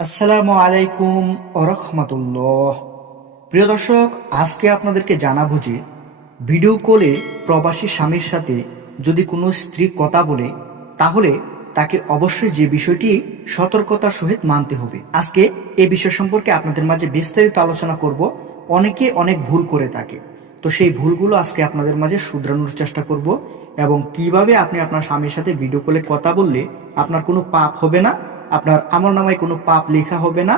আসসালামু আলাইকুম ওরহমতুল্লাহ প্রিয় দর্শক, আজকে আপনাদেরকে জানাব যে ভিডিও কলে প্রবাসী স্বামীর সাথে যদি কোনো স্ত্রী কথা বলে, তাহলে তাকে অবশ্যই যে বিষয়টি সতর্কতার সহিত মানতে হবে। আজকে এই বিষয় সম্পর্কে আপনাদের মাঝে বিস্তারিত আলোচনা করব। অনেকে অনেক ভুল করে থাকে। তো সেই ভুলগুলো আজকে আপনাদের মাঝে শুধরানোর চেষ্টা করব এবং কীভাবে আপনি আপনার স্বামীর সাথে ভিডিও কলে কথা বললে আপনার কোনো পাপ হবে না আপনার আমল নামায় কোনো পাপ লেখা হবে না,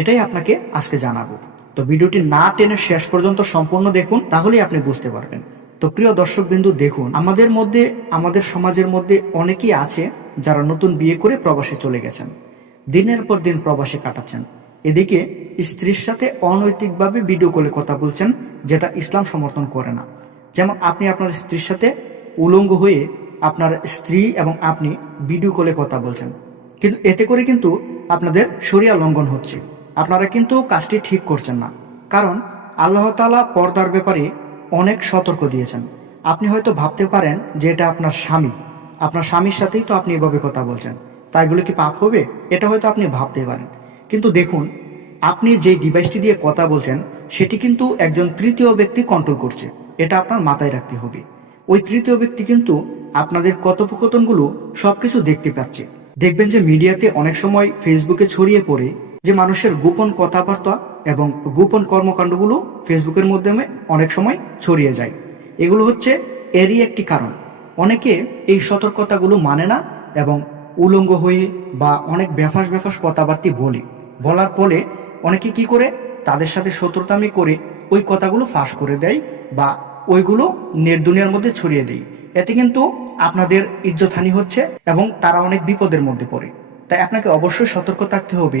এটাই আপনাকে আজকে জানাব। তো ভিডিওটি না টেনে শেষ পর্যন্ত সম্পূর্ণ দেখুন, তাহলেই আপনি বুঝতে পারবেন। তো প্রিয় দর্শক বিন্দু দেখুন, আমাদের মধ্যে, আমাদের সমাজের মধ্যে অনেকেই আছে যারা নতুন বিয়ে করে প্রবাসে চলে গেছেন। দিনের পর দিন প্রবাসে কাটাচ্ছেন। এদিকে স্ত্রীর সাথে অনৈতিকভাবে ভিডিও কলে কথা বলছেন, যেটা ইসলাম সমর্থন করে না। যেমন আপনি আপনার স্ত্রীর সাথে উলঙ্গ হয়ে আপনার স্ত্রী এবং আপনি ভিডিও কলে কথা বলছেন। কিন্তু এতে করে কিন্তু আপনাদের শরিয়া লঙ্ঘন হচ্ছে। আপনারা কিন্তু কাজটি ঠিক করছেন না। কারণ আল্লাহ তাআলা পর্দার ব্যাপারে অনেক সতর্ক দিয়েছেন। আপনি হয়তো ভাবতে পারেন যে এটা আপনার স্বামী। আপনার স্বামীর সাথেই তো আপনি এভাবে কথা বলছেন। তাই বলে কি পাপ হবে? এটা হয়তো আপনি ভাবতে পারেন। কিন্তু দেখুন, আপনি যে ডিভাইসটি দিয়ে কথা বলছেন, সেটি কিন্তু একজন তৃতীয় ব্যক্তি কন্ট্রোল করছে। এটা আপনার মাথায় রাখতে হবে। ওই তৃতীয় ব্যক্তি কিন্তু আপনাদের কথোপকথনগুলো সব কিছু দেখতে পাচ্ছে। দেখবেন যে মিডিয়াতে অনেক সময় ফেসবুকে ছড়িয়ে পড়ে যে মানুষের গোপন কথাবার্তা এবং গোপন কর্মকাণ্ডগুলো ফেসবুকের মাধ্যমে অনেক সময় ছড়িয়ে যায়। এগুলো হচ্ছে এরই একটি কারণ। অনেকে এই সতর্কতাগুলো মানে না এবং উলঙ্গ হয়ে বা অনেক ব্যাফাস ব্যাফাস কথাবার্তি বলে। বলার ফলে অনেকে কি করে? তাদের সাথে শত্রুতামি করে ওই কথাগুলো ফাঁস করে দেয় বা ওইগুলো নেট দুনিয়ার মধ্যে ছড়িয়ে দেয়। এতে কিন্তু আপনাদের ইজ্জতহানি হচ্ছে এবং তারা অনেক বিপদের মধ্যে পড়ে। তাই আপনাকে অবশ্যই সতর্ক থাকতে হবে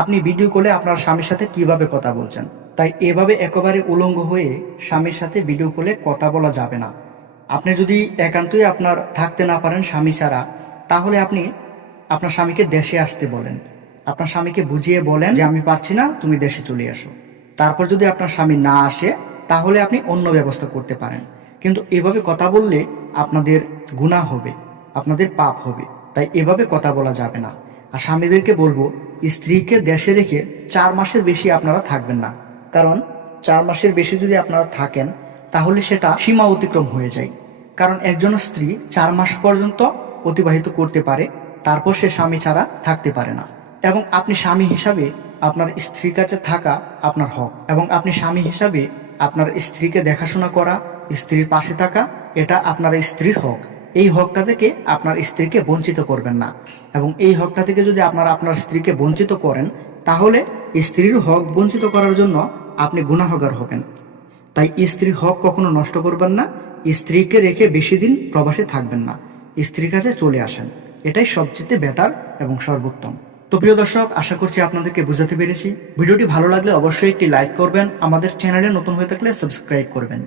আপনি ভিডিও কলে আপনার স্বামীর সাথে কীভাবে কথা বলছেন। তাই এভাবে একেবারে উলঙ্গ হয়ে স্বামীর সাথে ভিডিও কলে কথা বলা যাবে না। আপনি যদি একান্তই আপনার থাকতে না পারেন স্বামী ছাড়া, তাহলে আপনি আপনার স্বামীকে দেশে আসতে বলেন। আপনার স্বামীকে বুঝিয়ে বলেন যে, আমি পারছি না, তুমি দেশে চলে আসো তারপর যদি আপনার স্বামী না আসে, তাহলে আপনি অন্য ব্যবস্থা করতে পারেন। কিন্তু এভাবে কথা বললে আপনাদের গুণা হবে, আপনাদের পাপ হবে। তাই এভাবে কথা বলা যাবে না। আর স্বামীদেরকে বলব, স্ত্রীকে দেশে রেখে চার মাসের বেশি আপনারা থাকবেন না। কারণ চার মাসের বেশি যদি আপনারা থাকেন, তাহলে সেটা সীমা অতিক্রম হয়ে যায়। কারণ একজন স্ত্রী চার মাস পর্যন্ত অতিবাহিত করতে পারে, তারপর সে স্বামী ছাড়া থাকতে পারে না। এবং আপনি স্বামী হিসাবে আপনার স্ত্রীর কাছে থাকা আপনার হক। এবং আপনি স্বামী হিসাবে আপনার স্ত্রীকে দেখাশোনা করা স্ত্রীর পাশে থাকা, এটা আপনার স্ত্রীর হক। এই হকটা থেকে আপনার স্ত্রীকে বঞ্চিত করবেন না। এবং এই হকটা থেকে যদি আপনারা আপনার স্ত্রীকে বঞ্চিত করেন, তাহলে স্ত্রীর হক বঞ্চিত করার জন্য আপনি গুনাহগার হবেন। তাই স্ত্রীর হক কখনো নষ্ট করবেন না, স্ত্রীকে রেখে বেশি দিন প্রবাসে থাকবেন না। স্ত্রীর কাছে চলে আসেন। এটাই সবচেয়ে বেটার এবং সর্বোত্তম। তো প্রিয় দর্শক, আশা করছি আপনাদেরকে বুঝাতে পেরেছি। ভিডিওটি ভালো লাগলে অবশ্যই একটি লাইক করবেন। আমাদের চ্যানেলে নতুন হয়ে থাকলে সাবস্ক্রাইব করবেন।